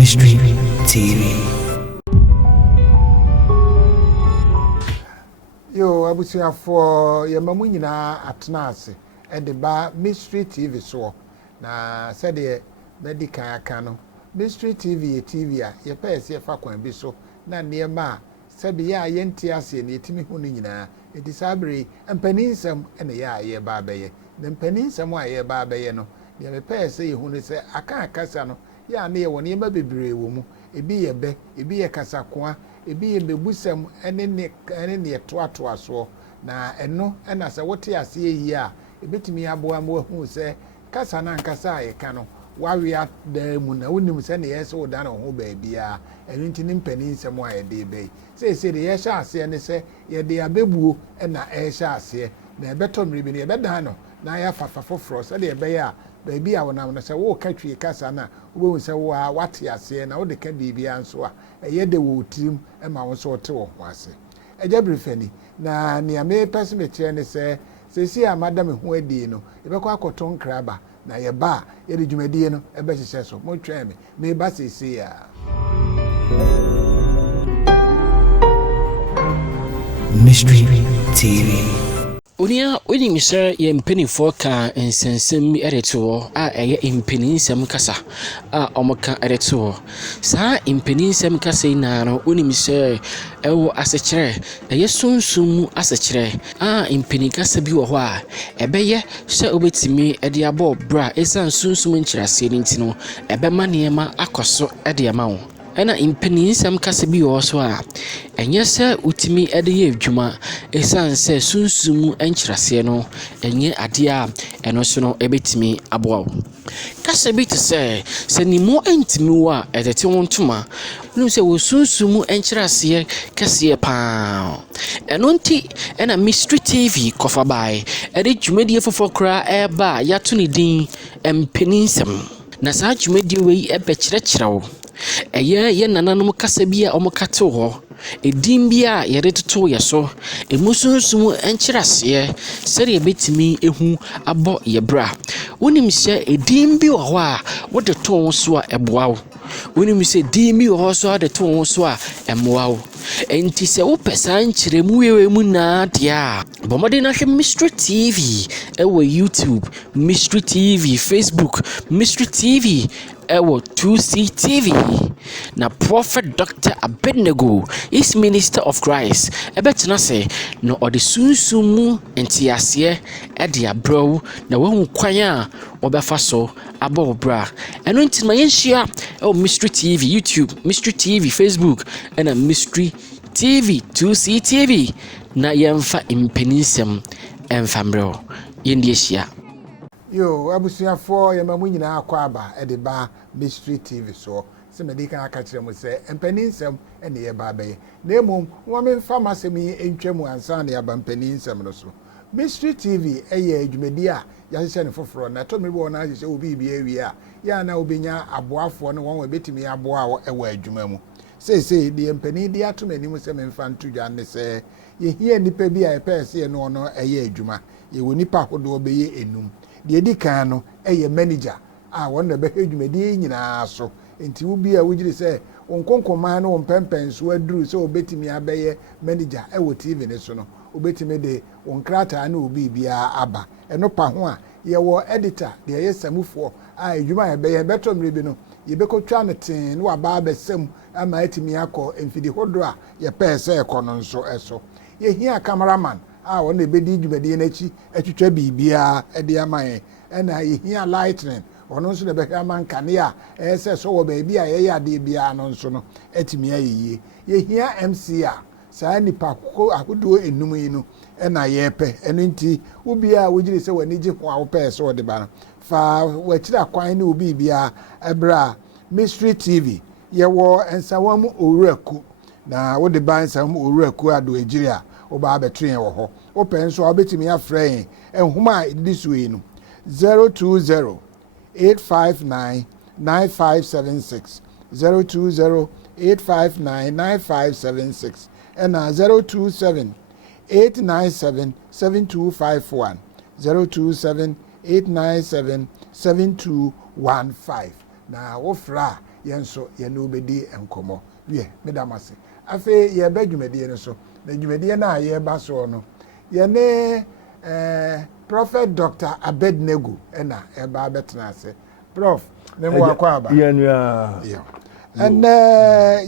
Mystery TV. Yo, abusia for your mamu nyina atena ase e de ba Mystery TV so na said the medical aka no Mystery TV TV a ye pese ye fa kwan bi so na niema said ya ye nti ase na yetimi hu no nyina enti sabre empaninsem ene ya ye ba beye na empaninsem a ye ba beye no ye me pese ye hu no se aka akasa no ya na ye woni ma bebre wo mu ebi ye be ebi ye kasa koa ebi ye bebusam ene ne toatoa so na eno na se wote ase yi a ebetimi aboa mo hu se kasa na nkasa ye ka no wawia da mu na wonim se ne yese wo da na ho ba bia eno nti ne mpani nsem a ye de be se de ye sha ase ne se ye de abebuo na e sha ase na ebeto mribi ne ebeda no na ya fafa foforo se de be ya baabi a wonam no se wo katwi kasa na wo se wo wate ase na wo de ka bibia nso a eye de wo tirim ma wo so te wo ho ase ejabrifani na ni ame pese me kire ne se si a madam ho adi no ebekọ akoton kraba na ye ba ye de dwumadie no ebe hyehyɛ so mo twa me ba sesi a Mystery TV. Onia oni misere ye mpanifo ka nsensem ereto a eye mpaninsem kasa a omoka ereto saa mpaninsem kasa ina no oni misere ewo asechire eye sunsum asechire a mpani kasa bi wo ho a ebeye se obetimi ede abo bra esan sunsum nchirase ni ntino ebe ma niema akoso ede ama wo ena impeninsam kasa bi wo so a enye se utimi ede ye adwuma esan se sunsumu enkyirase no enye ade a eno so no ebetimi aboa kasa bi te se nimo entimi wa edete wontuma no se wo sunsumu enkyirase kase pa eno nti ena Mystery TV kofa bai ede dwumadie fofokra eba ya to ne din empeninsam na saa dwumadie we ebe kyerɛkyerɛw ye nananom kasa bi a omokate ho edim bi a yede toto ye so emusunsum enkyirase sere ebetimi ehu abo ye bra wonim se edim bi ho a wode to wo so a eboawo wonim se edim bi ho so a de to wo so a emoawo enti se wo pesa nkyiremu wewe mu na dia bomode na hwe Mystery TV ewo YouTube Mystery TV Facebook Mystery TV ewo 2C TV na Prophet Dr. ABEDNEGO is Minister of Christ ebetena se no ode sunsumu entiase ede abrow na wahu kwan a obefa so abo bra eno ntima yenhia ewo Mystery TV YouTube Mystery TV Facebook and Mystery TV 2C TV na yemfa impeninsem enfamro yendieshia yo abusia for ye mamu nyina akwa aba e de ba Mystery TV so se medika aka kire mo se empaninsem ene ye ba be na emom wo me pharmacy mi entwam ansa na ya ba empaninsem no so Mystery TV eye adwumadi a ya hye ne foforo na to me bo na hye obi bi awi a ya na obenya aboafo no won betimi aboa ewa adwuma mu se de empani de atomanim se me mfa ntodwa ne se ye hie nipa bi a epese no no eye adwuma ye woni pa hodo obeye enum de di kan no eye manager a won na be adwumadi nyina so enti wo bi a wogire se onkonkoman no ompempenso aduru se obetimi abeye manager ewo TV ne so no obetimi de onkrata na obi bia aba eno pa ho a ye wo editor de ye samufo a adwuma ye be ye beto mrebi no ye bekotwa ne ten no aba besam ama etimi akọ emfidi hodo a ye pese ekono nso eso ye hia cameraman a won ebedi dwumadi na chi atwitwa bibia ede amaye ena ye hia lightning ono nso de be ama nkane a ese so wo ba bia ye ya de bia no nso no etimi ayiye ye hia MC a saa nipa akodo enum yi no ena ye pe eno nti obi a wogire se wani gye ho a wo pese wo de ba no fa wachira kwan ne obi bia ebra Mystery TV ye wo ensawam owuraku na wo de ba ensawam owuraku ado ejiria wo ba betren wo ho wo pe nso obetimi afren enhuma this way no 020 859 9576 020 859 9576 and 027 897 7251 027 897 7215 na wo fra yenso ye no bedi enkomo ye medamase afi ye ba dwumadi no so na dwumadi na ye ba so no ye ne Prophet Dr. ABEDNEGU ena e ba betena ase prof ne mo akwa aba ye nua and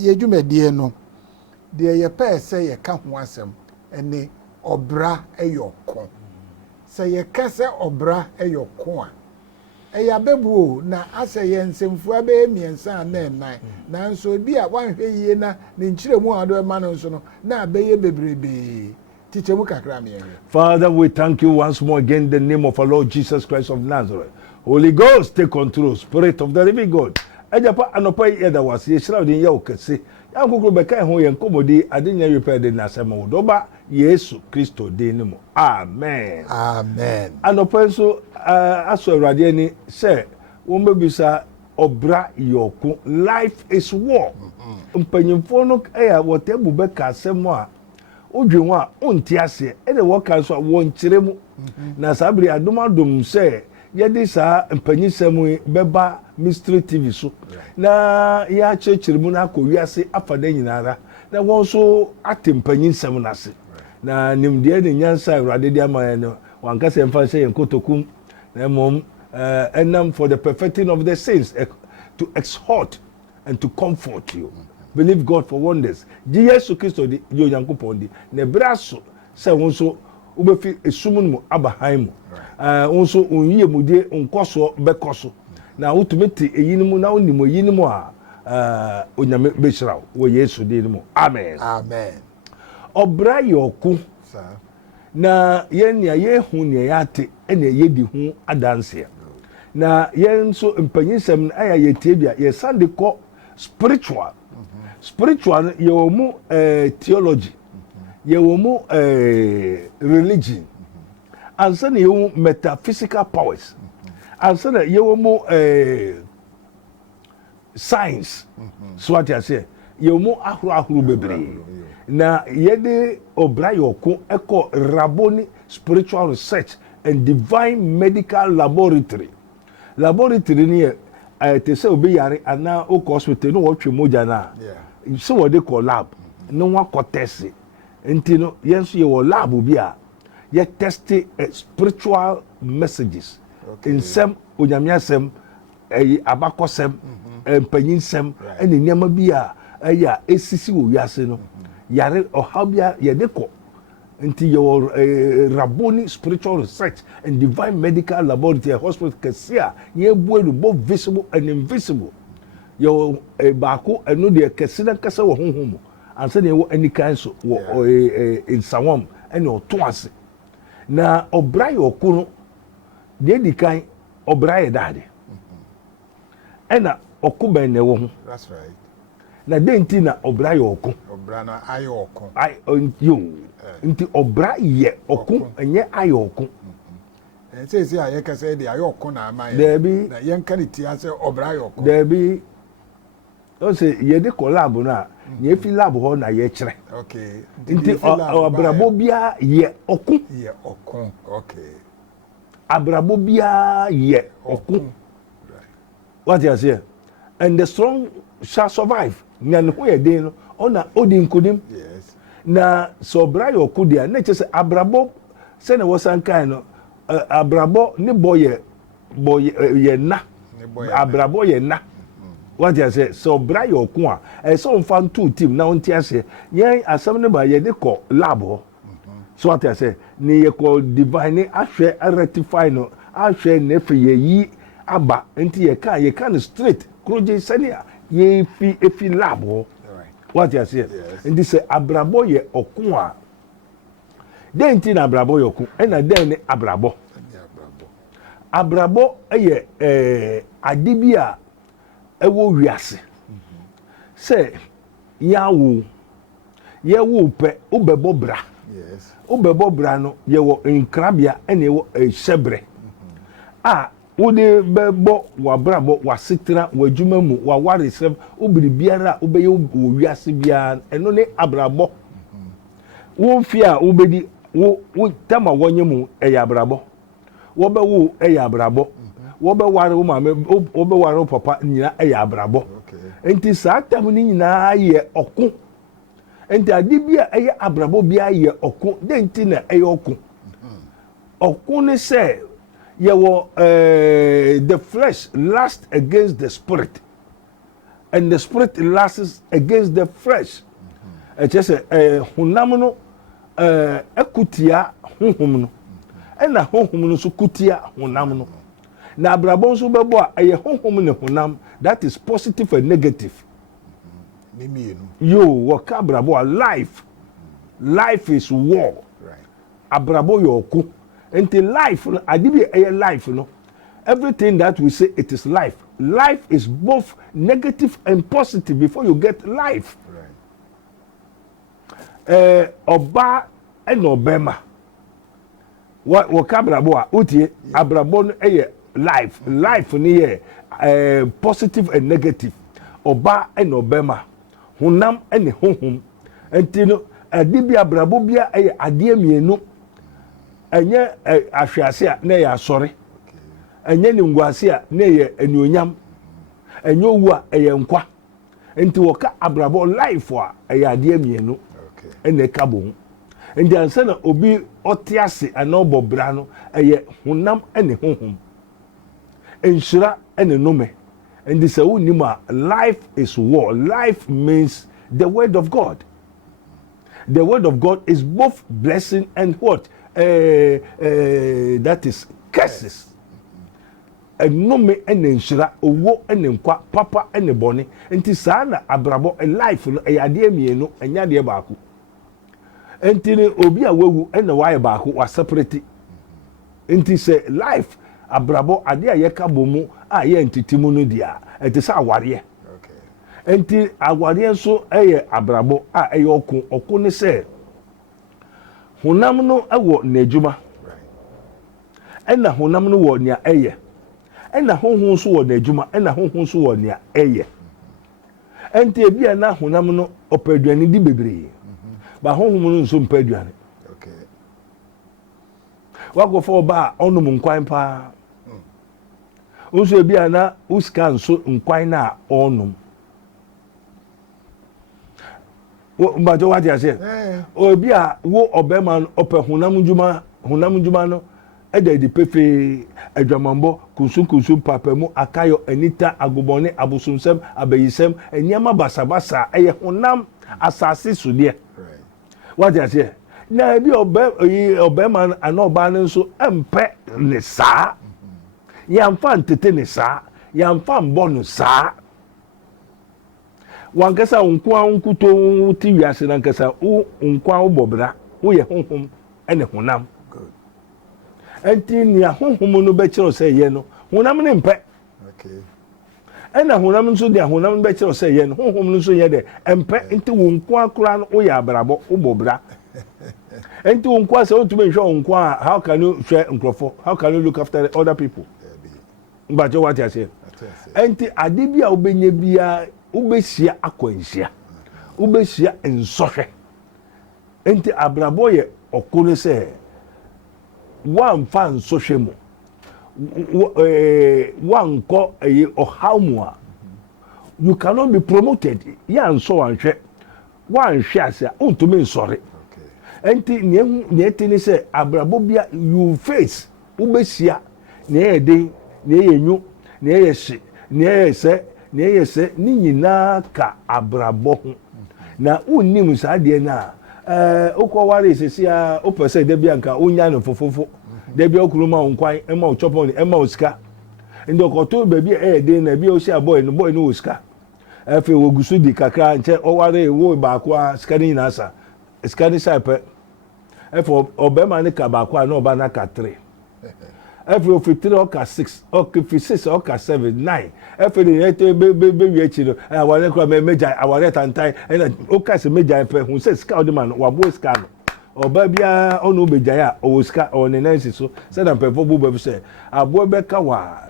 ye dwumadi no de ye pa se ye ka ho asem ene obra eyokon se ye ka se obra eyokon a eya bebu na ase ye nsemfu abe miensa na nan na nso bi a wanhwe yie na ne nkyiremu ado ma no nso no na abeye bebrebe tichemu kakra me here. Father, we thank you once more again in the name of our Lord Jesus Christ of Nazareth. Holy Ghost, take control. Spirit of the living God. Ejapa anopa yeda was ye shroud in your kese. Yankukuru beka ho yen komodi adenya repair de na sema wodoba Yesu Kristo de nimo. Amen. Amen. Anopa nso aso awrade ni se won bebisa obra yoku. Life is war. Mpanyimfo no eya wotebu beka asemo a odwenwa onti ase e de woka so won kiremu na sabri adomadom se yedi sa mpanyisem beba mystery TV so na ya chechirimu na akowiase afada nyinara na won so atempanyisem na se na nimde ne nyansa awrade dia ma no wankase emfa se yenkotokum na mom enam for the perfecting of the saints to exhort and to comfort you. Believe God for wonders. Jesus Christo di yo Yankopon di ne braso se wonso ubefi esumu mu abahan mu wonso onyiye mu die nkoso bekoso na utumeti eyinimu na onimo eyinimu a onyame beshirawo wo Yesu di mu. Amen. Amen. Obra yoku na yenya yehu ne yate ene yedi hu adanse na yenso mpanyinsem na aya yetiebia ye sande ko spiritual yewomu theology yewomu religion ansana yewomu metaphysical powers ansana yewomu science so what you say yewomu ahuru bebre na yede obra yoku eko raboni spiritual research and divine medical laboratory ni te se obi yare ana o hospital no wotwe moja na so wo de ko lab no wa ko test enti no yenso ye wo lab bi a ye test spiritual messages in some onyamiasem abakosem empanyinsem ene niam bi a ya esisi wo wiase no yare ohabia ye de ko enti your Rabboni spiritual research and divine medical laboratory hospital kesia ye buelu both visible and invisible your baako eno de kesina kasa wo honhom anse ne wo any kind so wo in sawam ene oto ase na obra ye okuno de dikan obra ye dade ena okuben ne wo ho. That's right. Na denti na obra ye oku Obra na ayo oku yo nti obra ye oku enye ayo oku say aye ka say de ayo oku na amaye na yen kan ti ase obra ayo oku there be o say ye de collab na ye fi lab ho na ye kire okay nti abrabo bia ye oku okay abrabo bia ye oku right what you say and the strong shall survive nyan ho ye den no ona odi nkodim yes na so obra ye oku dia na che say abrabo se na wosankan no abrabo ne boy ye na abrabo ye na what you say so obra ye oku a so mfa two team na onti ase yen asam ne ba ye de ko lab ho so what you say ni ye ko divine ahwe rectify no ahwe ne fe ye yi aba enti ye kan straight kroje sania ye fi lab ho what you say yes. And this abrabo ye oku a den ti na abrabo ye oku e na den ne abrabo ye adibia ewo wiase se yawo ye wo pe ubebo bra yes ubebo bra no ye wo nkrabia ene wo hyebre wode bebo wa brabo wa sitira wa djuma mu wa waresem obiri biara obeye wo wiase bia eno ne abrabo wo fia obedi wo tama wonye mu eya abrabo wo be wo eya abrabo wo be ware wo mame wo be ware wo papa nyina eye abrabo enti saa tam ni nyina ye oko enti ade bia eye abrabo bia ye oko de enti na eye oko oko ne say the flesh lusts against the spirit and the spirit lusts against the flesh just honam no ekutia honhom no na honhom no so kutia honam no na abrabon so bebo a eye honhom ne honam that is positive and negative yo waka abrabo life is war right abrabo yo ku enti life adibi eye life no everything that we say it is life is both negative and positive before you get life right oba and obema waka abrabo a utie abrabo no eye life ni ye positive and negative oba and obema honam and honhom enti no adibi abrabo bia eye ade mienu enye ahwease a na ya asore enye ni ngwase a na ye anuonyam enye owu a eye nkwa enti woka abrabo life a eye ade mienu ene kabo enti ansa na obi otiase ana obobra no eye honam ene honhom enshira ene nome enti se wonima life is war. Life means the word of God. The word of God is both blessing and what that is curses. Enome ene nshira owo ene nkwa papa ene bone enti saa na abrabo life no eyade mienu enyade baako enti ne obi a wawu ene waye baako wa separate enti say life abrabo ade a yeka bomu a ye entitimu no dia enti sa aware enti aware so eye abrabo a eye oku ne say honam no ewo n'adwuma ena honam no wo nia eye ena honhon so wo n'adwuma ena honhon so wo nia eye enti ebia na honam no opaduane di bebre ba honhom no nso mpaduane wagofo ba onum nkwan pa nso ebia na uska nso nkwan na onum mbajo wati ase obi a wo obema ope honam djuma no ede di pefe adwamambo kunsun papemu akayo anita agobone abusumsem abayisem enyama basabasa eye honam asase sudie wati ase na bi obema ana oba nso empe ne saa yamfa ntete ne saa yamfa mbo no saa wankasa unkwa unkuto ti wiase nankasa unkwa ubobra wo ye honhom ene honam enti ni honhom no be kire se ye no honam ne mpe ena honam nso de honam be kire se ye no honhom no so ye de empe enti unkwa kura no wo ye abrabo ubobra enti unkwa se otume hwe unkwa how can you share nkrofo how can you look after other people but what you say enti adibia obenye bia ubesia akwansia ubesia ensohwe enti abrabo ye okune se wan fa nsohwe mu wan ko ohamu you cannot be promoted ya nso wanhwe wanhwe ase ontumi nsore enti ne etini se abrabo bia you face ubesia ne yede ne yenyu ne yehye ne yese ne yese ni nyina ka abrabo ho na unnim saa de na ukoware sesia opese de bia nka onya no fofofo de bia okuruma nkwan ema ochopon ema osika ndi okoto baby de na bia osi boy no osika efe wogusu di kakra nche oware wo baako a skani na asa skani sape efe obema ne ka baako a na oba na ka 3 every of 3 or 6 or 6 or 7 9 every the be we chiro aware kwa meja aware tantai and o ka se meja pe hu se ska odi man wa bo ska no oba bia onu beja ya o ska o ne nansi so se na pe fo bu be se abo be ka wa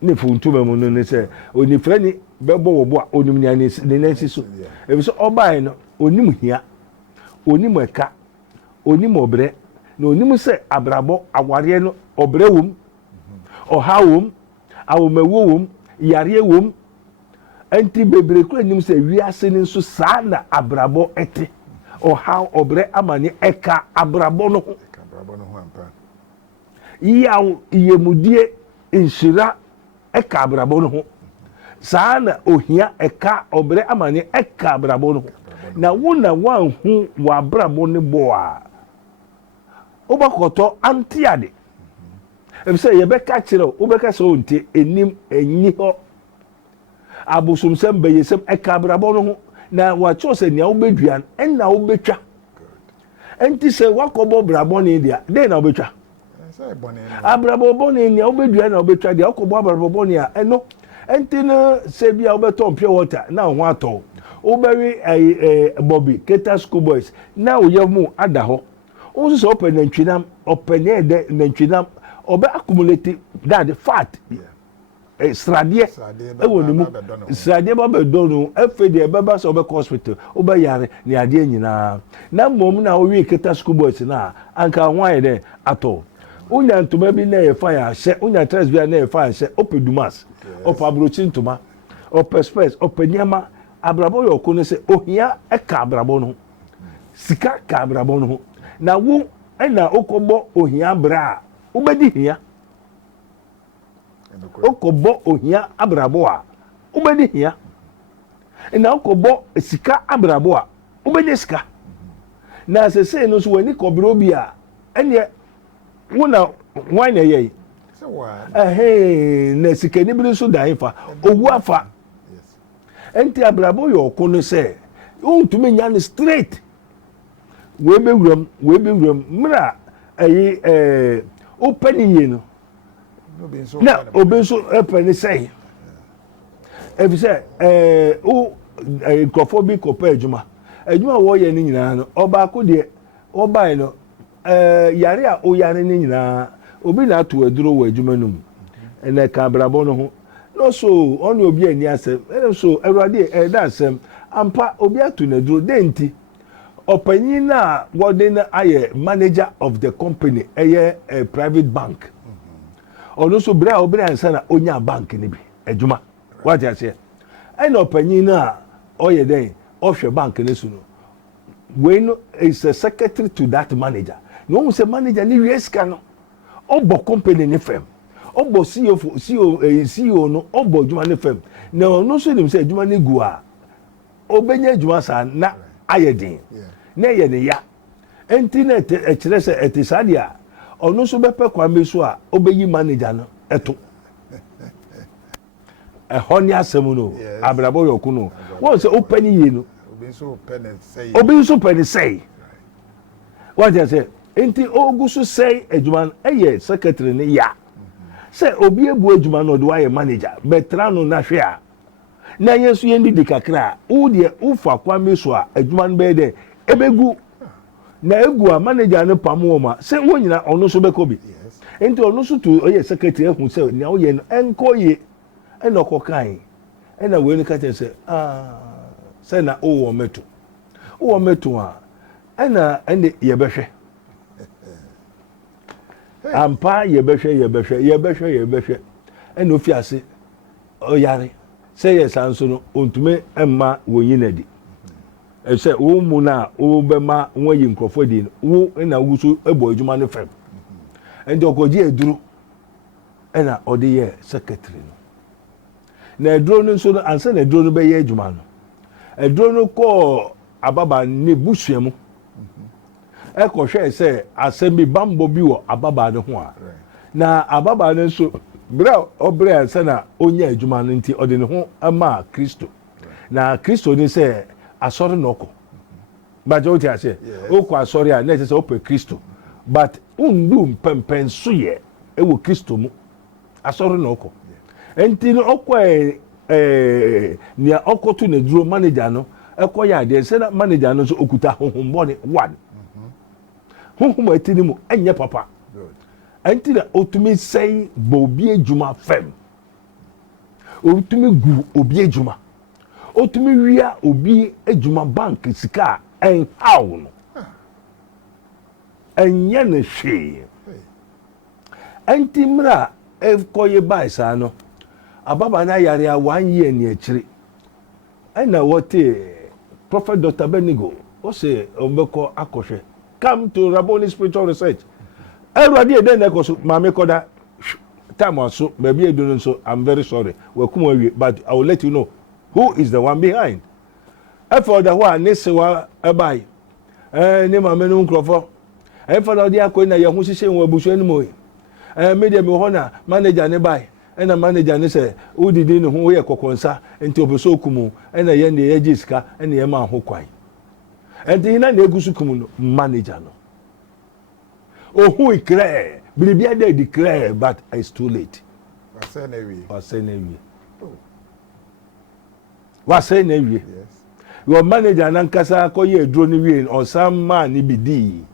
ne funtu me mu no ne se oni frani be bo wo bo a onim ne nansi so e bi so oba no onim hia onim eka onim obre na onim se abrabo aware no obrewum ɔhawom awomawom yarewom enti bebre kura nim sɛ wiase ne nso saa na abrabɔ ɛte ɔhaw ɔbrɛ amane ɛka abrabɔ no ho yaw yemudie nhyira ɛka abrabɔ no ho saa na ohia ɛka ɔbrɛ amane ɛka abrabɔ no ho na wo na wanhu w'abrabɔ ne bɔ a wobɛkɔtɔ anteade efisɛ yɛbɛka kyerɛ wobɛka sɛ onte enim enyi hɔ abosomsɛm bɛyɛsɛm ɛka abrabɔ no ho na wakyerɛ sɛ nea wobɛdua ɛna wobɛtwa ɛnti sɛ wakɔbɔ brabɔ ne dia dɛn na wobɛtwa abrabɔ bɔne nea wobɛdua na wobɛtwa deɛ wakɔbɔ abrabɔ bɔne a ɛno ɛnti no sɛ bia wobɛtɔ pure water na ho atɔ wobɛwe Bobby Keta School Boys na woyɛ mu ada hɔ wo nso sɛ wopɛ nantwinam ɔpɛ ne ɛdɛ nantwinam ɔbɛ accumulate that fat sradeɛ ɛwɔ ne mu sradeɛ ba bɛdɔ no afei deɛ ɛbɛba sɛ ɔbɛkɔ hospital wobɛyare ne adeɛ nyinaa na mmom na wowie Keta School Boys na anka ho ayɛ dɛ atɔ wonya ntoma bi na yɛ fa yɛ ahyɛ wonya tres bi na yɛ fa ahyɛ ɔpɛ dumas ɔpɛ aburokyi ntoma ɔpɛ space ɔpɛ nneɛma abrabɔ yɛ ɔko no sɛ ohia ɛka abrabɔ no ho sika ka abrabɔ no ho na wo ɛna wokɔbɔ ohia brɛ a wobɛdi hia wokɔbɔ ohia abrabɔ a wobɛdi hia na wokɔbɔ sika abrabɔ a wobɛdi sika na sɛsɛ no nso w'ani kɔbrɛ bi a ɛneɛ wo na wan na yɛyi na sikani bi nso da fa owu afa enti abrabɔ yɛ ɔko no sɛ wontumi nya no straight webewuram mra ayi opani ye no na obi nso epani sɛ efisɛ o nkrɔfo bi kɔpɛ adwuma wo yɛ ne nyinaa no ɔbaako deɛ ɔbae no yare a oyare ne nyinaa obi na ato aduro wɔ adwuma no mu na ka abrabɔ no ho no so ɔne obi ani asɛm ɛna so awurade ɛda asɛm ampa obi ato na aduro denti ɔpanyin na wɔde na ayɛ manager of the company ɛyɛ a private bank ɔno so bra obra ansa na onya bank ne bi adwuma wate aseɛ ɛna ɔpanyin na ɔyɛ den ɔhwɛ bank ne so no we no is a secretary to that manager no one say manager ni wieska no ɔbɔ company ne fam ɔbɔ CEO no ɔbɔ adwuma ne fam na ɔno so nim sɛ adwuma ne gu a obenya adwuma saa na ayɛ den na yɛ ne ya enti na ɛkyerɛ sɛ ɛte saa deɛ a ɔno so bɛpɛ kwame so a obɛyi manager no ɛto ɛhɔ ne asɛm no abrabɔ yɛ ɔko no wɔn sɛ wopɛ ne yie no obi nso pɛ ne sɛe wɔn sɛ enti ogu so sɛe adwuma no ɛyɛ secretary ne ya sɛ obi ebu adwuma no ɔde wayɛ manager bɛtra no na hwɛ a na yɛn nso yɛn didi kakra a wo deɛ wofa kwame so a adwuma no bɛyɛ dɛ ebegu na egu a manager no pam wɔ ma sɛ wɔn nyina ɔno nso bɛkɔ bi enti ɔno nso to ɔyɛ secretary ehu sɛ nea ɔyɛ no ɛnkɔ yie ɛna ɔkɔ kan ɛna wɔn ni kakyɛ sɛ sɛ na ɔwɔ mɛto a ɛna ɛne yɛbɛhwɛ ampa yɛbɛhwɛ ɛna ofi ase ɔyare sɛ yɛ saa nso no ontume ɛmma wɔnyi na di ɛsɛ wo mu na wo bɛma wɔn yi nkrɔfo di no wo ɛna wo so ɛbɔ adwuma no fam ɛnti ɔkɔgye aduro ɛna ɔde yɛ secretary no na aduro no nso no ansa na aduro no bɛyɛ adwuma no aduro no kɔɔ ababa ne busua mu ɛkɔhwɛ sɛ asɛm bi bambɔ bi wɔ ababa no ho a na ababa no nso bra ɔbrɛ ansa na ɔnya adwuma no nti ɔde ne ho ama Kristo na Kristo ni sɛ asɔre na ɔkɔ but wote ase wokɔ asɔre a na ɛsɛ sɛ wopɛ Kristo but wondu mpɛmpɛn so yɛ ɛwɔ Kristo mu asɔre na ɔkɔ enti no ɔkɔ nea ɔkɔto na duro manager no ɛkɔ yɛ adeɛ sɛ na manager no nso okuta honhommɔne one honhom ati ne mu ɛnyɛ papa enti na otumi sɛe bɔ obi adwuma fam otumi gu obi adwuma otumi wia obi adwuma bank sika ɛnhaw no ɛnyɛ ne hwee enti mra koye bai sa no ababa na yare a 1 year ni akiri na what Prophet Dr. ABEDNEGO o say ombeko akoshe come to Rabboni Spiritual Research everybody e den ekoso mama koda time also maybe you don't so I'm very sorry we come but I will let you know who is the one behind for the one nesewa ebai ne mama no nkrofo for the dia ko na ye ho hihye won abusu animo media me ho na manager ne bai na manager ne say udidi ne ho ye kokonsa enti obeso kumu na ye ne ye jiska na ye ma ho kwan enti na egusu kumu no manager no who declare Bilibia they declare but it's too late Was say nevi yes your manager nankasa ko ye dro ni wi on some man ni bidi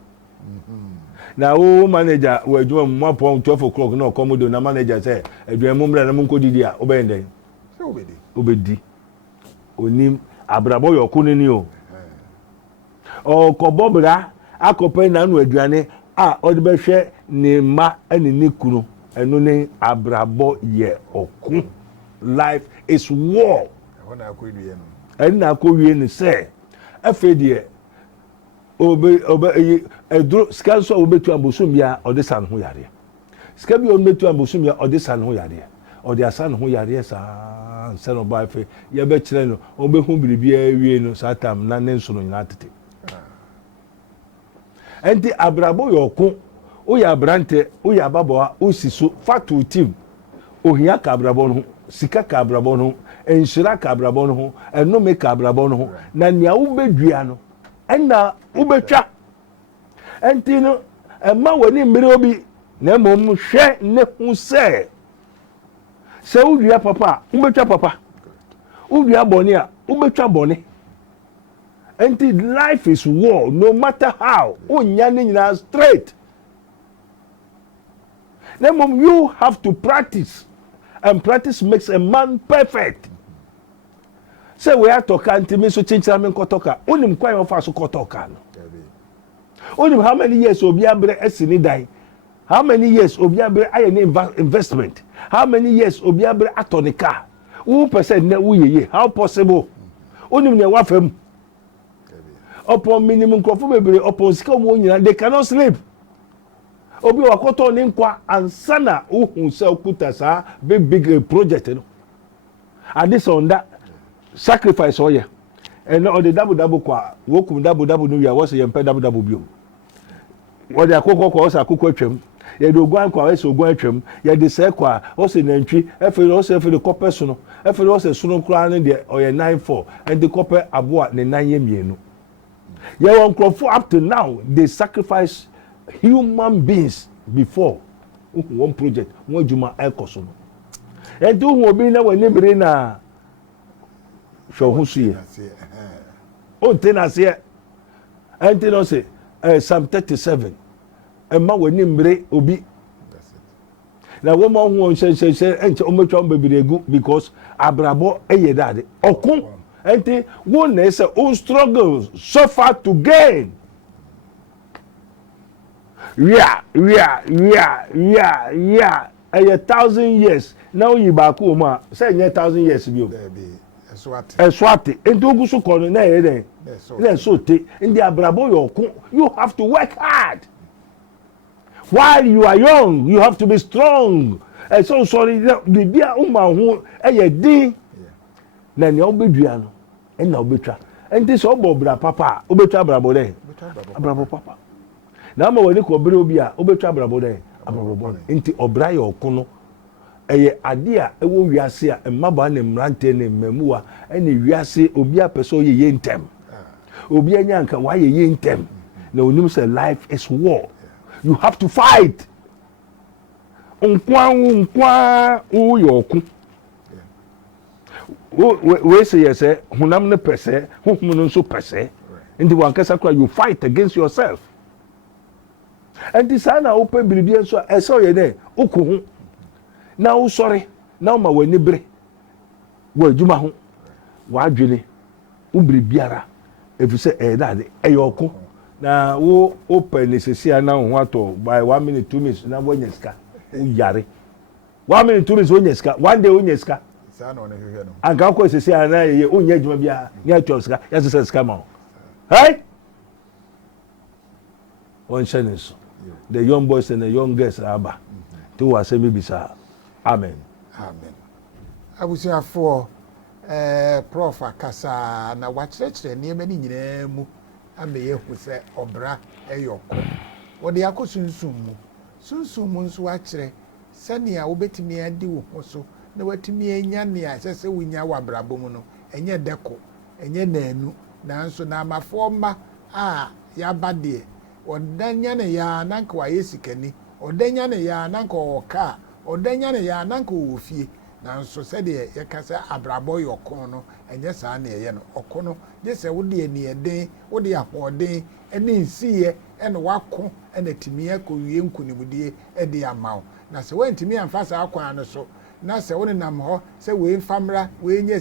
na o manager we adwuma mo pon 12 o'clock na komodo na manager say adwuma mo mra na mo nkodidi a obende obedi onim abrabo yokunu ni o ko bobra akope na nu aduane a odibe hwe ni ma ani ni kunu enu ni abrabo ye oku life is war wana akowie no na akowie ni say afedie obe edro skanso obetu ambosum ya odesan ho yare skabi obetu ambosum ya odesan ho yare odesan ho yare sa nseno ba fe ye be kire no obehu biribia wie no satam na ne nso no nyina tete enti abrabo yoko o ya brante o ya baboa o siso fatu team ohia ka abrabo no sika ka abrabo no enshira ka abrabo no enome ka abrabo no na nia wo bedua no enna wo betwa enti no emma woni mmere obi na mom hwe ne hu se wo dua papa wo betwa papa wo dua boni a wo betwa boni. And life is war, no matter how. Straight. Then you have to practice, and practice makes a man perfect. Say we are talking to me so change ramen kotoka. Onim kwa yofa so kotoka no. Onim how many years obi abre esini dai? How many years obi abre aye investment? How many years obi abre atonika? Who percent na uyeye? How possible? Onim ne wafem. Upon minimum crofo upon sika mo nyina they cannot sleep obi wakoto ni nkwa ansana uhun se okuta sa big project no this on that sacrifice oye and on the double kwa wokum double no ya was ye mpe double biom wo de akoko kwa osa akoko atwam ye de oguan kwa wese oguan atwam ye de se kwa ose nantwi efere ose efere kope so no efere ose sunu kra ne de oye 94 and the kope aboa ne 9 yemienu. Yeah, up to now, they sacrifice human beings before one project, one Juma Elkoson. And two will be now when they bring a show who's here. Oh, Tennessee, and then I say, Psalm 37, and man when they obi. Now, one man who says, and Omicron baby good because Abrabo, a daddy, Okun. And one is a own struggle so far to gain. Yeah. 1,000 years. Now you back home. Say 1,000 years. Swati. And do so call it. So in the Abrabo, you have to work hard. While you are young, you have to be strong. And so sorry, the dear who a day. Then you'll be Diano. And now betra and this obra papa obetra brabo dey brabo papa na ma woni ko bre obi a obetra brabo dey brabo enti obra ye okono eye ade a ewo wiase a mmaba na mrante na mmamua ene wiase obi a peso ye ntem obi anya nka wa ye ntem na onim say life is war you have to fight unkwa uyoku we say yes hunam ne pese hunhum no so pese ndi wankasa kra you fight against yourself and this na open biribi so eso ye dey okuhu na wo sorry na ma wani bre wo adwuma ho wa adwene wo biribiara efise dade eyoko na wo open nesesia na ho ato by 1 minute 2 minutes na wo nyeska wo yare 1 minute 2 minutes onyeska one day onyeska saa na ono hwehwe no anka ko sesi ana ye onye adwuma bia ya twoska ya sesa ma hey on chenis the young boys and the young girls aba to wase bibisa amen abusuafo prof akasa na wakyerɛkyerɛ nneɛma ni nyinaa mu ameye hu sɛ ɔbra ɛyɔkɔ wɔde akɔ sunsun mu nso akyerɛ sɛnea wobɛtumi adi wo ho so na watumi anya nea sɛ sɛ wonya wabrabɔ mu no ɛnyɛ dɛko ɛnyɛ naanu nanso na amafoɔ mma a yaba deɛ ɔdanya ne ya nanka wayɛ sikani ɔdanya ne ya nanka ɔka ɔdanya ne ya nanka ɔfie nanso sɛdeɛ yɛka sɛ abrabɔ yɛ ɔko no ɛnyɛ saa na ɛyɛ no ɔko no gye sɛ wode aniɛden wode ahoɔden ɛne nsiiɛ ɛne wako ɛna tumi akɔwie nkonimdie ɛde ama wo na sɛ woantumi amfa saa kwan no so na sɛ wone nam hɔ sɛ wei mfamra wei nyɛ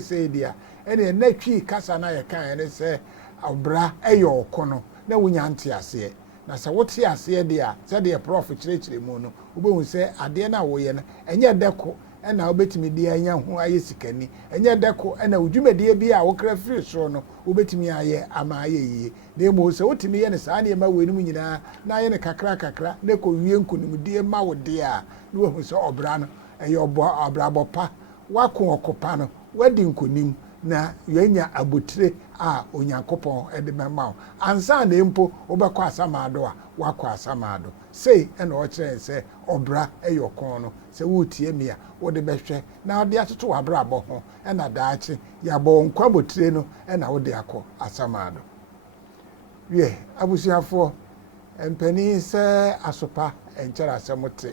sei deɛ ɛne na twi kasa na yɛka ɛne sɛ ɔbra ɛyɛ ɔko no na wonya nte aseɛ na sɛ wote aseɛ deɛ a sɛdeɛ prof kyerɛkyerɛ mu no wobɛhu sɛ adeɛ no a woyɛ no ɛnyɛ dɛko ɛna wobɛtumi de anya ho ayɛ sikani ɛnyɛ dɛko ɛna wodwumadie bi a wokra firi soro no wobɛtumi ayɛ ama ayɛ yie na emu sɛ wotumi yɛ ne saa nneɛma wɔ anim nyinaa na ayɛ ne kakra na kɔwie nkonimdie ma wo deɛ a na wahu sɛ ɔbra no ɛyɛ ɔbrabɔ pa wako ɔkopa no wadi nkonim na yɛnya abotire a onyankopɔn ɛde mɛma wo ansa na mpo wobɛkɔ asamaado a wakɔ asamaado sei ɛna ɔkyerɛ sɛ ɔbra ɛyɛ ɔkɔn no sɛ wotie mi a wode bɛhwɛ na wode atoto wabrabɔ ho ɛna daakye yɛabɔ nkwa abotire no ɛna wode akɔ asamaado wie abusuafoɔ mpanin sɛ asopa ɛnkyɛrɛ asɛm te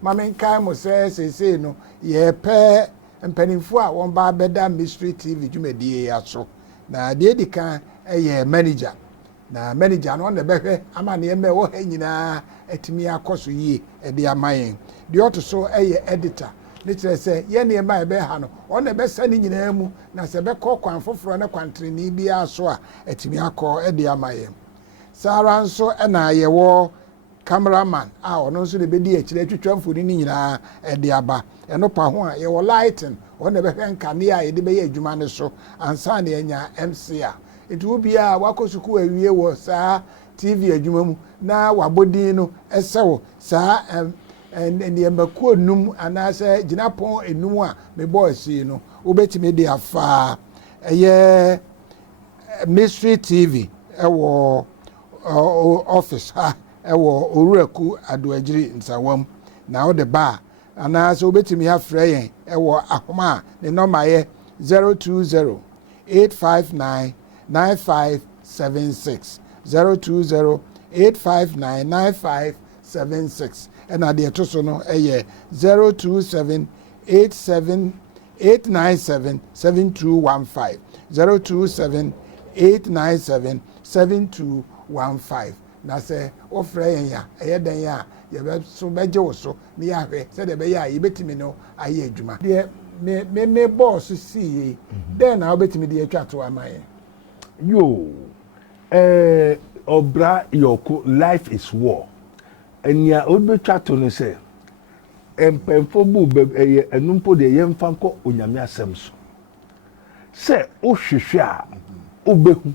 ma menkae mo sɛ seesei no yɛpɛ mpanimfoɔ a wɔn ba bɛda mystery tv dwumadie ya so na deɛ di kan ɛyɛ manager na manager no ɔna bɛhwɛ ama nneɛma ɛwɔ ha nyinaa atumi akɔ so yie ɛde ama yɛn deɛ ɔto so ɛyɛ editor ne kyerɛ sɛ yɛn nneɛma ɛbɛha ha no ɔna bɛsa ne nyinaa mu na sɛ bɛkɔ kwan foforɔ ne kwantreni biara so a atumi akɔ ɛde ama yɛn saa ara nso ɛna yɛwɔ cameraman a ɔno nso de bɛdi akyire twitwa mfoni ne nyinaa ɛde aba ɛno pa ho a yɛwɔ lighting ɔno bɛhwɛ nkanea a yɛde bɛyɛ adwuma ne so ansa na yɛnya MC a nti wo bia wakɔ sukuu awie wɔ saa TV adwuma mu na wabɔdin no ɛsɛwo saa nneɛmakuo num anaasɛ gyinapɔn enum a mebɔ asi no wobɛtumi de afa ɛyɛ mystery TV ɛwɔ office ha ɛwɔ owuraku adoagyiri nsawam na wode ba anaasɛ wobɛtumi afrɛ yɛn ɛwɔ ahoma a ne nɔma yɛ 020-859-9576 020-859-9576 ɛna deɛ to so no ɛyɛ 027-897-7215 027-897-7215 na sɛ wofrɛ yɛn a ɛyɛ dan a yɛbɛso bɛgye wo so ne yɛahwɛ sɛdeɛ ɛbɛyɛ a yɛbɛtumi no ayɛ adwuma deɛ me bɔɔ so sii dɛn na wobɛtumi de atwa to ama yɛn Obra yoko life is war enya wobɛtwa to no sɛ mpɛmfo bu enumpo de yɛmfa nkɔ onyame asɛm so sɛ wohwehwɛ a wobɛhu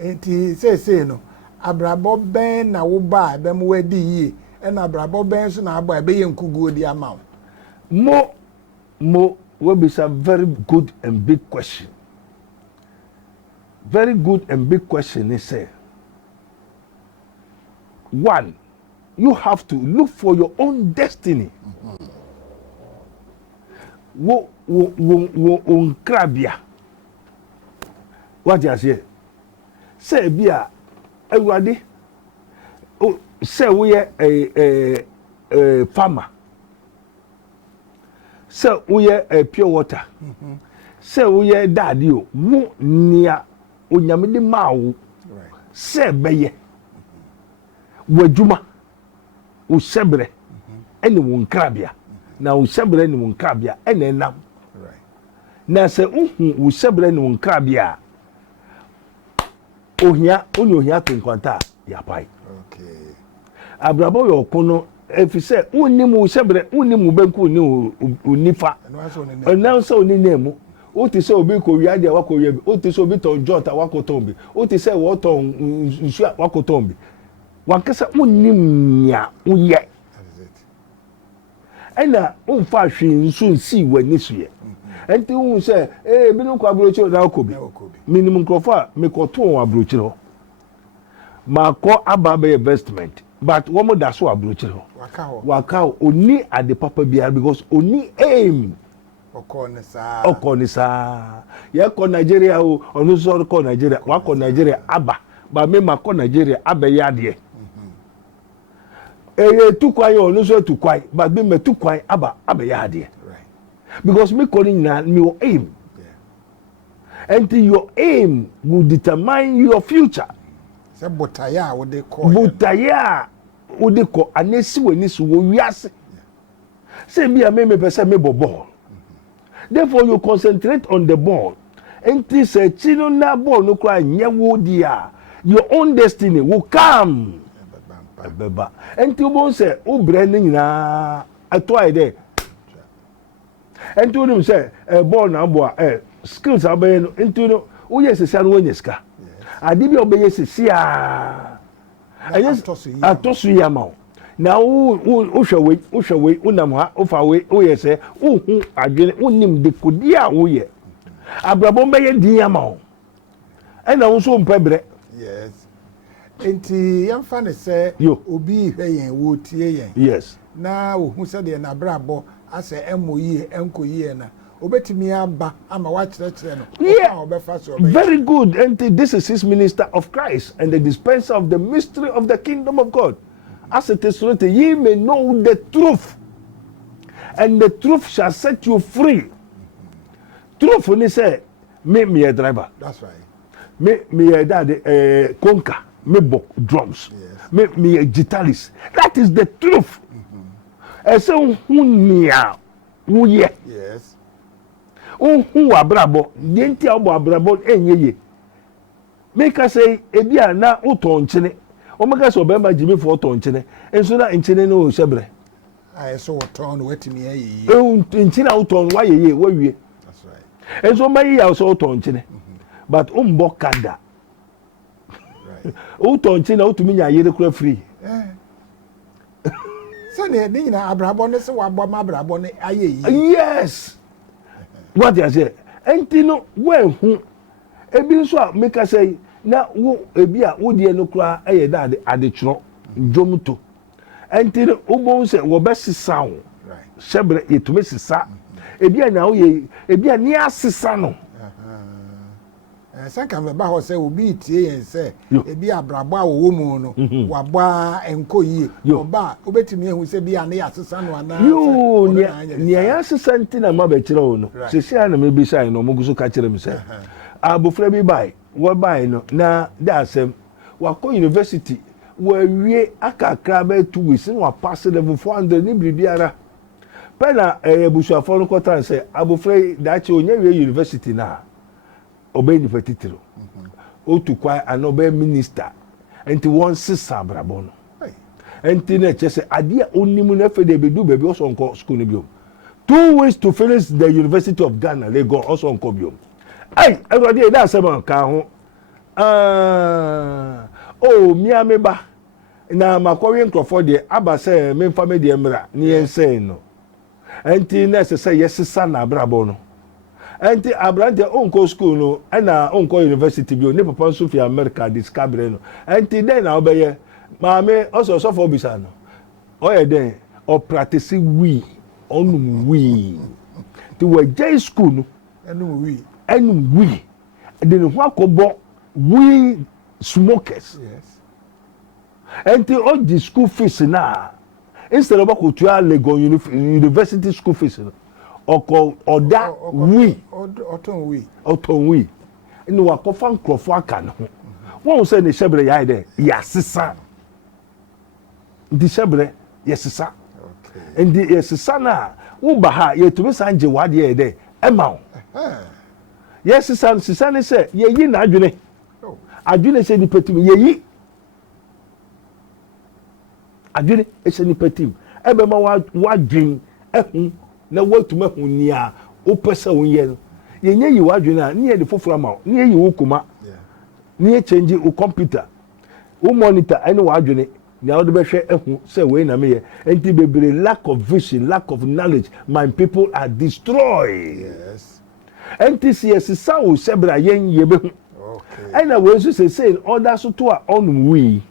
enti sɛsei no abrabɔ bɛn na woba a bɛm wadi yie ɛna abrabɔ bɛn so na aba ɛbɛyɛ nkuguo di ama wo mo webisa very good and big question is say one, you have to look for your own destiny. Wo unkrabia. What you say? Say bia everybody say we a farmer. Say we a pure water. Say we a daddy o wo nia onyamede mawo. Say beye wajuma wo sebre ene wo nkrabia na wo sebre ene wo nkrabia ene nam na se uhu wo sebre ene wo nkrabia ohia oni ohia tenkwanta ya pai abrabo yo kono if you say unni mu sebre unni mu benku ni unifa now so ni name o ti say obi ko wi ade wa ko wi o ti say obi ton jota wa ko ton bi o ti say wo ton nsu wa ko ton bi wan kasa unni nya uye ena unfa hwe nsu nsi wani suye enti un say bi no ko abrochi na ko bi minimum krofa me ko ton abrochi ho ma ko ababe investment but one more that's what abrochi ho waka oni at the papa bia because oni aim okonisa ye ko Nigeria o onu so ko Nigeria wa ko Nigeria aba ba me ma ko Nigeria aba ya de eye tukwai onu so tukwai ba be me tukwai aba ya de because me calling na me aim and your aim will determine your future. Say butaya wo de ko anesi wani so wo wiase say me person me ball. Therefore you concentrate on the ball and say chino na ball no cry nyewo dia your own destiny will come beba and you won't say o brand nyina atwa ide and you say ball na boa skills abaye no into no wo yesesa no wanyeska ade bi obeye sesia atosu yama na wo hwewe unam ha ofa we wo yese hu adwene unim de kodi a wo ye abrabom beye din yama ena wo so mpabre yes enti yamfa ne se obi hwe yen wo tie yen yes na wo hu se de na brabo ase emoyi enkoyi na obetimi aba ama wa kire no very good and this is his minister of Christ and the dispenser of the mystery of the kingdom of God as it is written ye may know the truth and the truth shall set you free. Truth when he say me a driver, that's right, me a dad conquer me book drums, yes. me a guitarist, that is the truth. So yes who abrabo denti abo abrabo enyeye make us say ebia na utonchene o make us obemba jimi for utonchene enso na nchene no shebre so uton wetimi ayi nchina uton wa yeye wa wie that's right enso mayi ya so utonchene but umbo kada right utonchene utumi nya yere kura free so ne nyina abrabo ne se wa bo ma abrabo ne ayi yes. What you say? Entino when who ebi so make us say na wo ebi a wo de no kura eye da ade tro njomuto entino ubon se wo besisa wo right shebre yetumi sisa ebi a na wo ye ebi a ni asisa no sanka me ba ho se obi tie yen se ebi abrabo a wo mu no waba enkoyi oba obetimi ehu se bi ane asesa no ana yo ni ya asesa ntina ma be kire wo no se sia na me bi sai no mo guso ka kire me se abofra bi bai wo bai no na da asem wa ko university wa wie akakra ba 2 weeks no pass level 400 ni bibiara pena busuafo no kotan se abofra da che onya wie university na obey ni petitiro otu kwa anobe minister enti won sisa brabo no enti na chese ade onimu na fede bedu baby also onko school ni biom 2 weeks to finish the University of Ghana Lagos also onko biom ai everybody da sema ka ho mi ameba na makowe nkrofo de aba se memfa me de mra ni ense no enti na se yesisa na brabo no enti abrante onko school no na onko university bi o ne papa nso fi America discover no enti den na obeye maame oso for bisa no oye den o practice we onum we ti we jay school no enum we de no akobo we smokers yes enti o di school fees na instead of ko to Lagos University school fees no oko oda we oton we ni wa ko fan krofo aka no won se ne shebre ya de ya sisa di shebre ya sisa okay ndi ya sisa na wo ba ha ye tumi sanje wade ye de ema ya sisa ne se ye yi na adwene adwene se ni petim ye yi adwene e se ni petim ebe ma wadwen ehun na watuma hu nia opese wonye no yenye yi wadwen a ne ye de foforo ma ne ye yi wo kuma ne ye change wo computer wo monitor ene wadwen na wo de behwe ehun say we na me ye enti bebre lack of vision, lack of knowledge, my people are destroyed. Yes. Enti si sa wo sebra yen ye be hu. Okay. Ena we so say in order so to a onum we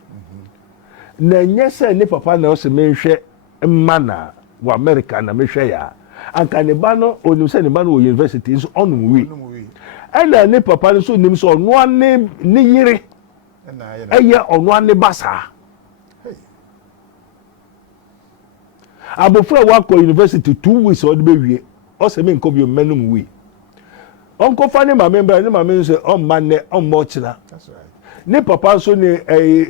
na nye say ne papa na o se menhwe mana wa America na mehwe ya anka ne ba no onim say ne ba no university so onum we ena ne papa no so nim so ono ane ne yire eye ono ane basa abofra wa ko university 2 weeks o de be wie o se me nko bi menum we onko fa ne ma member ne ma me say on man ne on mo china. That's right. Ne papa so ne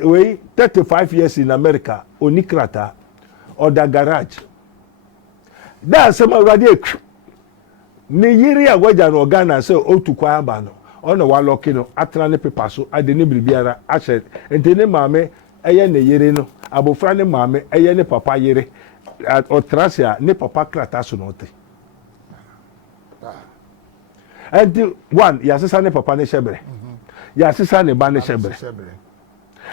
we 35 years in America onikrata or the garage that's some already ne yiri agwaja no Ghana say otu kwa ba no ona wa lock no atra ne paper so ade ne bibiara ashe ente ne maame eye ne yiri no abofra ne maame eye ne papa yiri otrasia ne papa krata so no te and one yasesa ne papa ne shebre yasesa ne ba ne shebre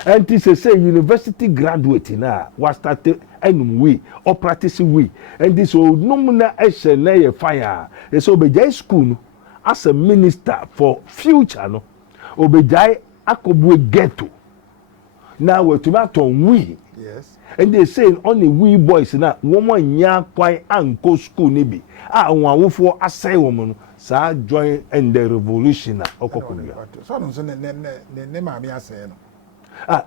and this say university graduate na was started enum we or practice we and this so numna ehye na ye fire so obejai school no as a minister for future no obejai akobu ghetto now we to baton we yes and they saying only we boys na woman nya kwai anko school ni bi awofo asai woman no sa join in the revolution na okokuya so no so ne maami asai no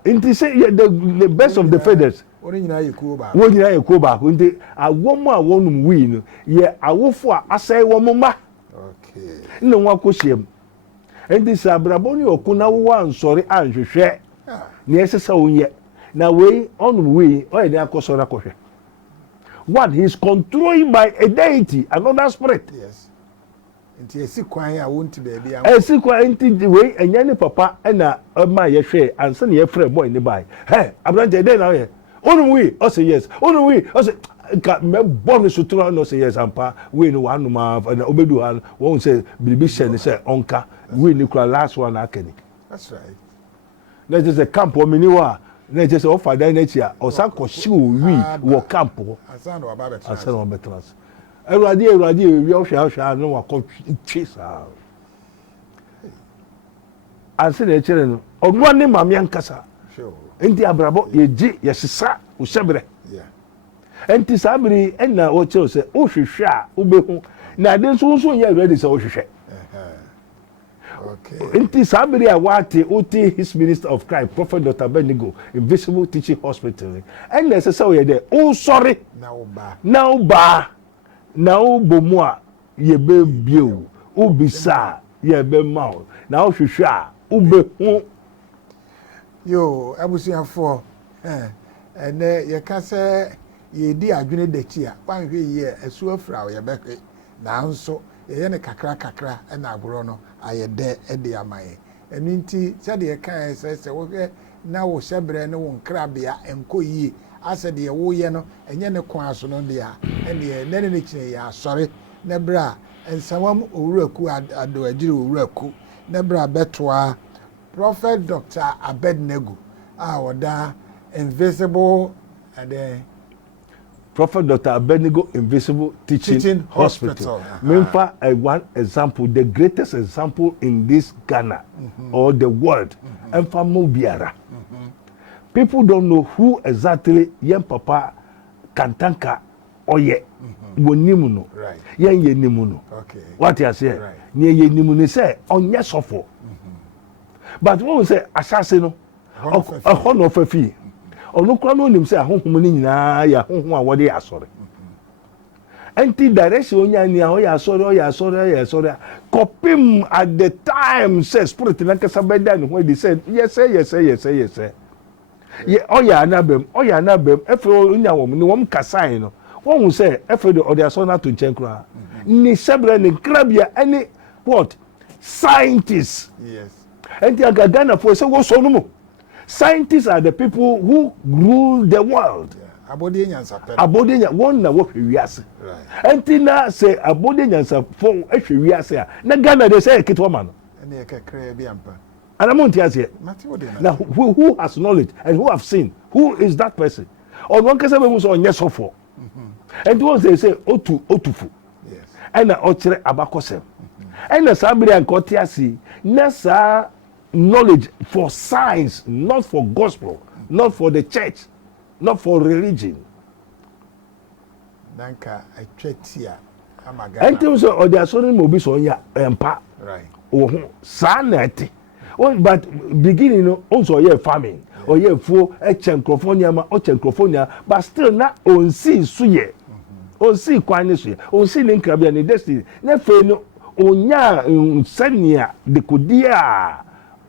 inti say the best of the feathers oni nyina yekuo ba woni nyina yekuo ba inti awomo a wonum wi no ye awofo a asai womo ma okay nne nwa kohyem inti sa braboni okuna wo ansori anhwehwe ne esesa wonye na we onum wi o ye ne akosora kohwe one he is controlled by a deity, another spirit. Yes. Nti esi kwan ya wonti baby am. Esi kwan nti we enya ne papa na ma ye hwe anse ne ye frɛ boy ne bai. Hey, abrante dey na ye. Onu we, o say yes. Onu we, o say ka me born so tro no say yes ampa. We no one ma na obedu han won say bibi hye ne say onka. We ni kura last one akani. That's right. Na just a camp o mini wa. Na just o father na chia o san ko shi o wi wo camp o. Asan do aba betrans. Asan do betrans. Everybody we ohwa no wa twi sa. Anse na chere no odwa ne mame ankasa. Sure. Enti abrabo ye ji ye sesa o sebre. Yeah. Enti sabri enna o chere se o hwehwe a o behu na de so ye ready se o hwehwe. Okay. Inti sabri a wate oti his minister of Christ, Prophet Dr. ABEDNEGO Invisible Teaching Hospital. And let's say we there. Oh sorry. Now ba. Now bomwa ye be bio. Ubisa ye be mau. Now hwehwa ube hu. Yo, abusuafo ene ye ka se ye di adwene dachi a wanhwe ye asu afra ye behwe nanso ye ne kakra na agoro no ayede ede amaye enu nti se de kan se wo na wo sebre ne wo nkrabia enko yi ase de wo ye no enye ne kon aso no de a ene ne kire ya asore ne bra ensawam owuraku ado agire owuraku ne bra betoa Prophet Dr. ABEDNEGO woda Invisible and Prophet Dr. ABEDNEGO Invisible Teaching Hospital. Memphis, one example, the greatest example in this Ghana or the world. And for Mobiara. People don't know who exactly Yen Papa Kantanka or ye. Wonimuno. Right. Yen ye nimuno. Okay. What you say? Right. Ye nimuno say on yes of. But when we say assassin, a honor of a fee. Onukwa no nim say ahonhom ni nyina ya honhom a wode asore anti direction onya ni a ya asore kopim at the time say spirit na kasa beda ni when they said yes ye oya anabem efe onya wom ni wom kasai no won say efe de ode asore na to nchenkura ni sebre ni krabia any what scientists yes anti agagana for say wo so no mo. Scientists are the people who rule the world. abode nyansa pe abode nya won na wo hwe wiase enti na say abode nyansa fo hwe wiase a na Ghana dey say kitwa ma no ene ye kekre bi ampa anamonti ase now who has knowledge and who have seen who is that person or one kese be mu so onye sofo and one say otufu yes and na ochire abakosem and na sabiri an kotiasi na sa knowledge for science, not for gospel, not for the church, not for religion. Nanka I chetia amaga. Enti so o dia so ni mo bi so nya empa. Right. Oh sa na ti. But beginning no on so ye farming or ye fuo e chenkrofoni ama o chenkrofoni but still na on see suye. On see kwan ni suye. On see ni nkrabia ni destiny. Na fe no onya nsania de kodia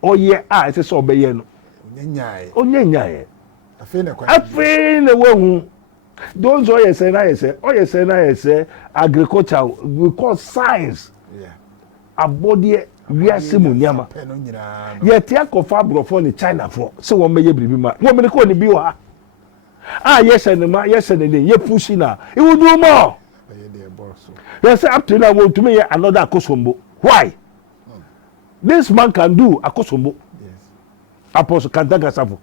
oye a ese so obeye no onyenyae afi na wehu those oye say na yese agriculture we call science abodie wiase mu nyama ye tia kofa brofo ni China for se won meye bribi ma won me ko ni bi wa yese ne ye pushi na e would do more yes up to now want to me another akosombo why this man can do akosombo yes apostle Kantaga Safo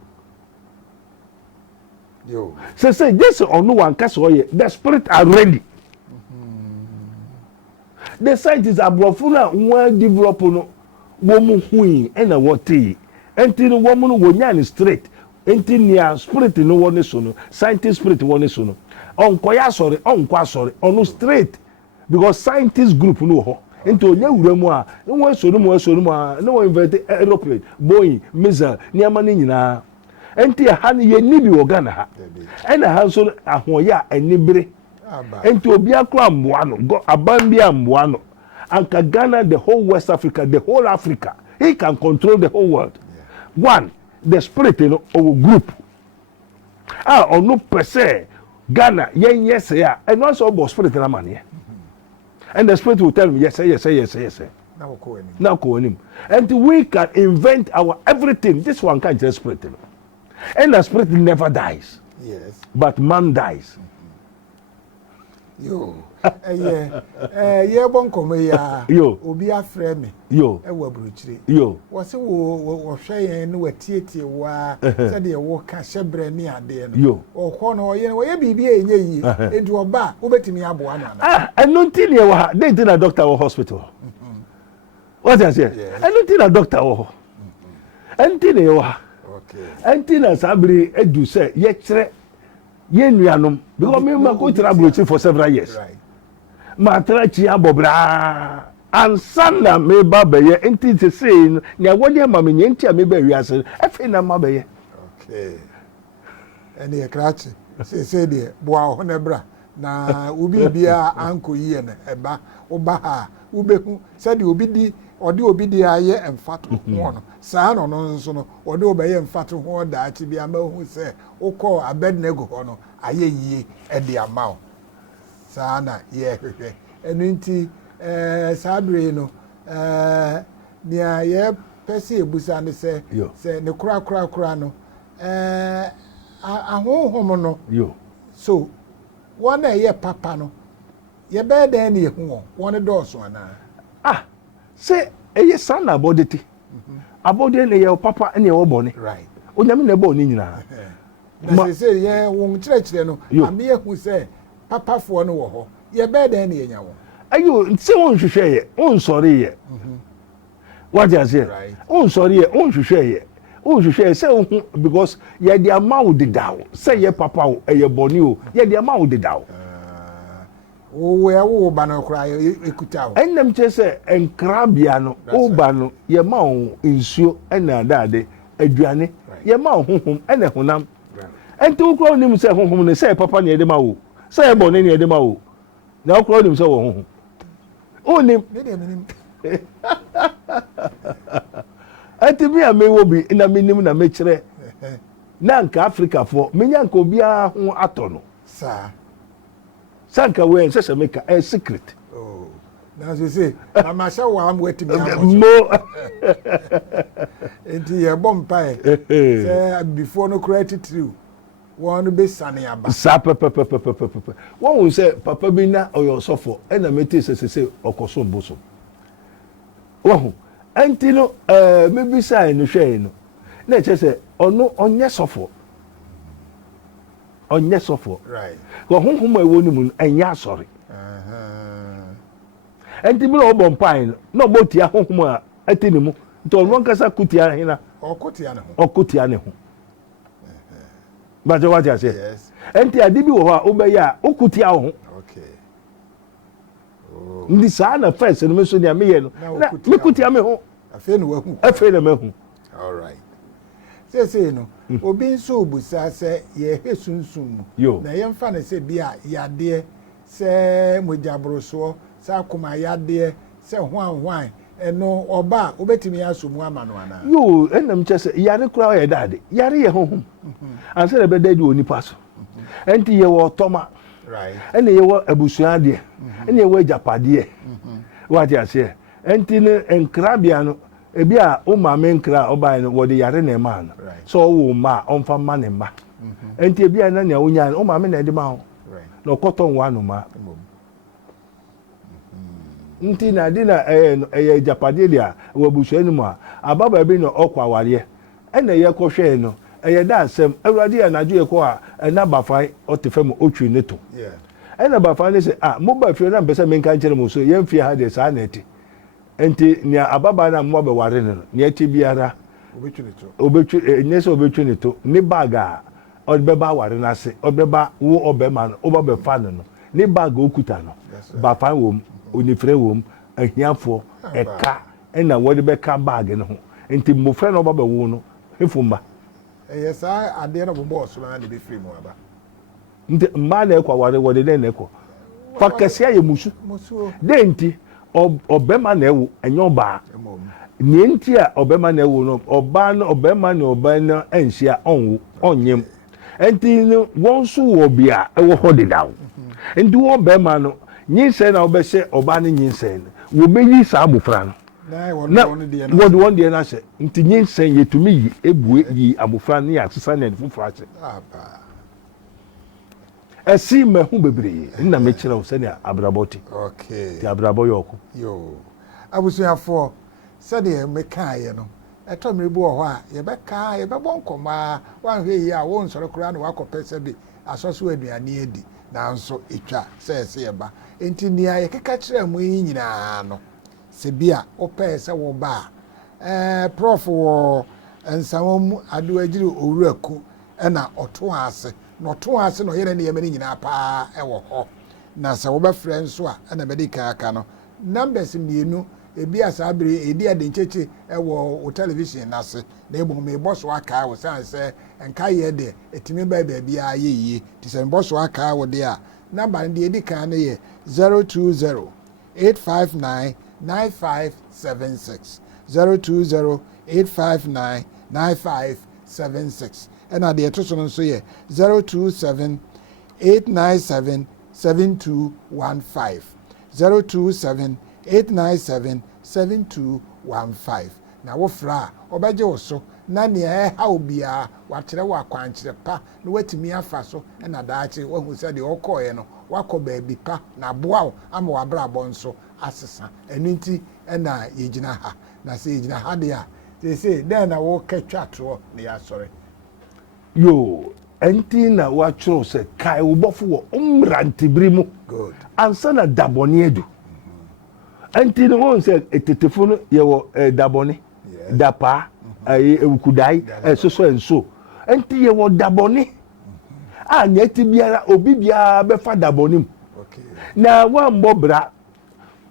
yo say this on no one case oye the spirit are ready the scientists abrofuna won develop no wo mu hui e na wote enti no wo mu no wonya ni straight enti nia spirit no woni so no scientist spirit woni so no onkoya sorry onkwa sorry onu straight because scientist group no ho enti onye wuramu a no so no a no invent aeroplane Boeing missile niama ni nyina enti ha ne ye nibi wo Ghana ha ena ha so ahoya anibere enti obi akra mboa no abambi amboa no anka Ghana the whole West Africa the whole Africa he can control the whole world one the spirit no our group onu per se Ghana yes ya and also about spirit na man and the spirit will tell me yes now ko him and we can invent our everything this one can't just spirit and the spirit never dies yes but man dies yo ye bon komo ya obi afre me yo e wa bruchiri yo wo se wo hwe no watietie wa se de wo ka hyebre ni ade no yo okọ no ye bibi enye yi enti oba wo betimi aboa no eno ntini ye wa dey na doctor wo hospital what I say eno ntini na doctor wo ntini ye wa okay ntini sabri edu se ye kire ye nuanom because me ma ko tira brochi for several years right ma tira chi abobra ansana me ba beye enti se say na wode ma me nyenti a me ba wiase efe na ma beye okay ene ye krachi se de boa ho na bra na ubi bia anko yie na eba oba ha ubehu se de obi di ode obi di aye emfato ho no saa no nso no ode obaye emfato ho da achi bia ma hu se ukọ ABEDNEGO ho no aye yie e de amao saa na ye hwehwe enu nti sabre no nia ye pese ebusa ne se ne kura no ahohom no yo so one ye papa no ye be den ne hu won dọọso ana say eye san na abodete abode ne ye papa ne ye obone right onyame na ebo ni nyina na say ye won kire no ame ye hu say papa fo no wo ho ye be den ne ye nya wo ayo say won hwehwe ye won sori ye what you say won sori ye won hwehwe ye hwehwe say because ye dey amount the down say ye papa wo ye boni o ye dey amount the down wo ba no kra ekuta wo ennem che say enkrabia no o ba no ye ma wo nsuo na daade aduane ye ma wo honhom na honam enti wo kra onim say honhom ne say papa ne ye de ma wo say ye boni ne ye de ma wo na wo kra onim say wo honhom onim enti mi amewo bi na minim na mekire na nka Africa for menya nka obia ho atono sanka we sese make a secret na so say na ma sha wa am wetimi mo enti ye bompa say before no create true One be sunny aba. Sa papa. One will say papa bi na oyo sofo e na meti se okoso mboso. Wo enti no maybe say no hwe no. Na che say ono onye sofo. Onye sofo. Right. Ko honhom e woni mu enya asori. Enti bi no obompan no na obotia honhom a atini mu. Nto ono nkasa kutia hina. Okotia ne ho. But what you say? Yes. Enti adi bi wo ho a obeya okutia ho. Okay. Oh. Ndi sa na first no me so dia me ye no. Na me kutia me ho. Afi no wahu. Afi na me hu. All right. Say no. Obi nso obusa se ye hesunsum. Na ye mfa na se bia yade se mojabroso se akoma yade se hwan eno oba obetimi asomu amano ana. Yo enam chese yare kura ye dade. Yare ye honhom. Anse na be dade oni paso. Enti ye wo toma. Right. Ene ye wo abusua de. Ene ye wo japade. What you say? Enti ne enkrabia no ebi a o ma me nkra oba no wo de yare na ema no. So wo ma onfa ma ne ma. Enti ebi a na ne onya o ma me na de ma ho. Right. No koton wa no ma. Nti na di na japade dia wo busua ni mu a ababa bi no okwa ware ena ye kohwe no da asem awurade ya naju ye ko a na bafai otefem otwi neto ena bafai ne se mo ba fie na mpese menka nkere mo so ye mfie ha de sa na eti enti ni ababa na mo ba ware no ni eti biara obetwi ne se obetwi neto ni baga odbeba ware na se odbeba wo obema no oba fa no ni baga okuta no bafai wo onifre wom ahiafo eka ena wode be ka bag ne ho enti mofre no ba wo no efumba yes ade na bo so na de be free mo aba nti ma na ekwa wode den na ekwa fa kase aye musu de nti obema na ewo enyo ba ni nti a obema na ewo no oba no obema na oba na enhia onwo onyem enti no wonso wo bia ewo hode dawo nti wo obema no nyinse na obese oba ne nyinse wo beyi sa abofra no na wode won de na se nti nyinse yetumi yi ebue yi abofra ne ya sesa na fufura se esi mehu bebre na me kire wo se ne abraboti okay ti abrabo yoko yo abusuafo se de me kan ye no eto me bu ho a ye be kan ye be bonkoma wan hwe yi a won soro kura na wakopese bi asoso aduane edi na nso etwa se ye ba enti nia ye keka kire mu yi nyina no se bia opɛ se wo ba prof wo ensawom ado agiri owuraku na ɔto ase no yere ne yemani nyina pa ɛwɔ hɔ na se wo ba frɛ nso a na bedi kan aka no numbers mienu ebi asabere edi adencheche ɛwɔ o television na se na ebo me boss wa ka wo san se enka ye de etimi ba bia ayeye ti se boss wa ka wo de a number de edi kan ne ye 020 859 9576 020 859 9576 and at the etoso so ye 027 897 7215 027 897 7215 na wo fra obaje wo so na ne ha obia wakyere wa kwankyere pa na watimi afa so na daache wo hu se de okoye no wakọ baabi pa na boa ama wabra bonso asesa enunti na yegyina ha na se yegyina ha de a se den na wo katwa to na ya sori yo enti na watro se kai wo bofo wo umrantibri mu good ansa na dabone edu enti no won se etetefo no ye wo dabone dapa ewukudai soso enso enti ye wo dabone anyeti biara obi biara be fa dabonim okay na wa mbobra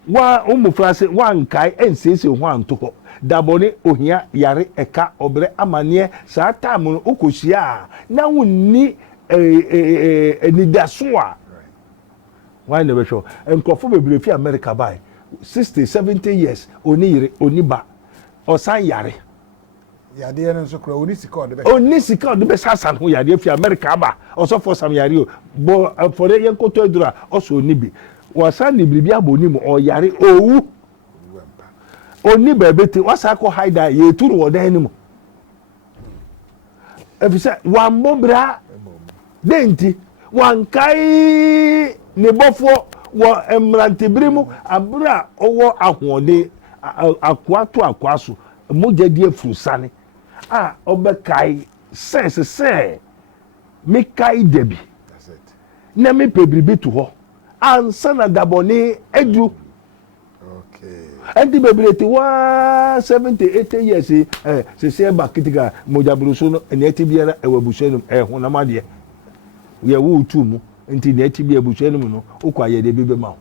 wa umufrase wa nkai ensese ho anto dabone ohia yare eka obre amane sa tamu ukohia na wonni enidaso a why never show enkofo bebre fi America by 60 70 years onire oniba osan yare yade en so kra oni sika de be sasan ho yade fi America ba oso for sam yare o bo for yen koto edura oso onibi wasan ni bibia bonim o yare owu oni bebeti wasa ko haida ye turu wodan ni mo efise wa mbobra denti wankai ne bofo wo emrantebere mu abra owo ahode akwato akwaso mojadi afurusane obekai se me kai debi na me pebribi to ho ansa na daboni edu enti bebrete wa 70-80 years se ba kitika mojabruso no ene etibiara ewabusenum honamade ye wo tumu enti ne etibi abusenum no ukwaye de bebe ma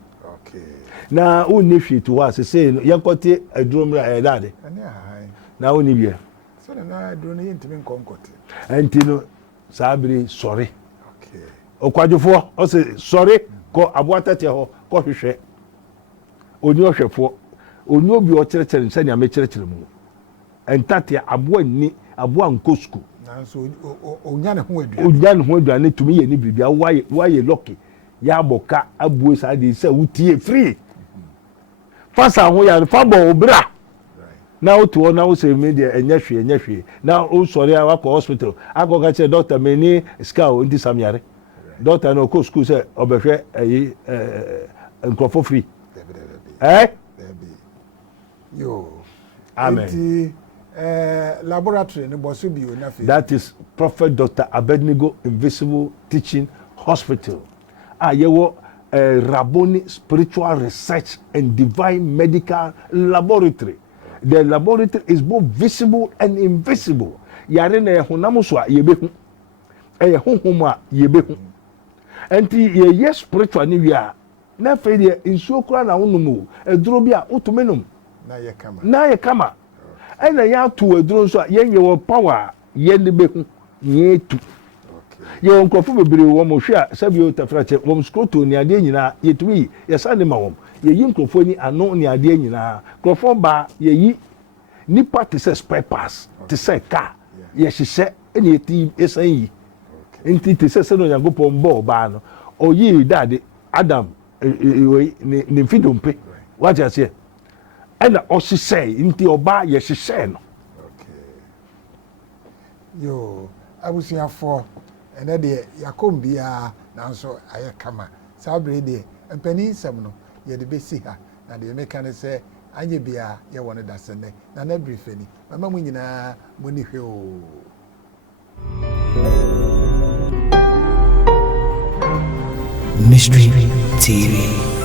na onni hwetu wa se no yankote aduromra dade na onni bia so na aduro yentimi nkonkote enti no sabiri sorry okwadwofo o se sorry ko aboatate ho ko hwehwe oni ohwefo oni obi o kyerɛkyerɛ nsa ni amekyerɛkyerɛ mu entate aboa ni aboa nkosku nanso onya ne ho aduane tumi ye ni bibia waye lucky ya aboka abuo sa de sɛ wutie free fasa ho ya fa bo obra na oto na wo se me de enya hwe na o sori a wakɔ hospital akɔ ka doctor me ni scout ndi samyare doctor no ko school sɛ obehwɛ nkrofo free yo amen laboratory ne boso bi o na fe that is Prophet Dr. Abednego Invisible Teaching Hospital yewo Rabboni Spiritual Research and Divine Medical Laboratory. The laboratory is both visible and invisible. Yare na honam so a yebehu honhom a yebehu enti ye spiritual ni wi a na fe de nsuo kura na wonom eduro bi a utumenum na ye kama ena ya to eduro so a ye wo power ye ne behu ye tu ye onkofo bebre wo mo hwe a sabio tafrache wo skroto ni ade nyina ye tuwi ye sane ma wo ye yi nkofo ni ano ni ade nyina krofo ba ye yi nipa te se spare parts te se car ye hihye eni eti esan yi enti te se no Nyankopon bo ba no oyi dade Adam ne fidompe what you say ena osise enti oba ye hihye no yo abusuafo ene de yakom bia nanso aye kama sabre de empani nsem no ye de besi ha na de meka ne se anye bia ye wone dasene na na brifeni mama mu nyina moni hwe o Mystery TV.